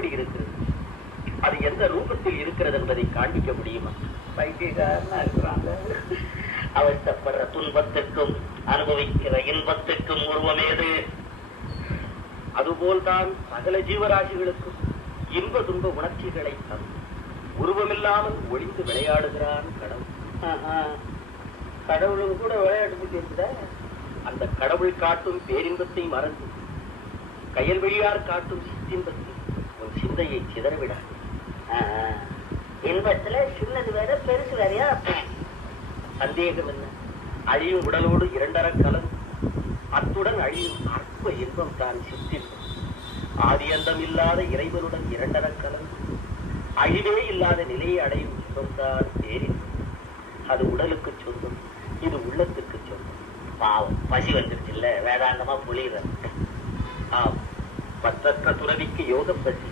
எப்படி இருக்கிறது, அது எந்த ரூபத்தில் இருக்கிறது என்பதை காண்பிக்க முடியுமா? பைத்தியக்காரனா இருக்கிறாங்க. அவஸ்தப்படுற துன்பத்துக்கும் அனுபவிக்கிற இன்பத்துக்கும் உருவமேது. அதுபோல்தான் சகல ஜீவராசிகளுக்கும் இன்ப துன்ப உணர்ச்சிகளை தந்து உருவமில்லாமல் ஒளிந்து விளையாடுகிறான் கடவுள். கடவுளுக்கு கூட விளையாட்டு புத்தி இருக்குதா? அந்த கடவுள் காட்டும் பேரின்பத்தை மறந்து கயல் வழியார் காட்டும் சித்தின்பத்தை உன் சிந்தையை சிதறவிடாது. இன்பத்துல சின்னது வேற பெருசு வேறையா? சந்தேகம் என்ன? அழியும் உடலோடு இரண்டரை கலந்து அத்துடன் அழியும் அற்ப இன்பம் தான் சித்தின்பம். ஆதி அந்தம் இல்லாத இறைவனுடன் இரண்டரை கலந்து அழிவே இல்லாத நிலையை அடையும் இன்பம் தான் பேரின்பம். அது உடலுக்கு சொந்தம், இது உள்ளத்துக்கு சொந்தம். பாவம், பசி வந்துருச்சு இல்ல, வேதாந்தமா புரியுற. ஆம், பற்றற்ற துறவிக்கு யோகம் பசி,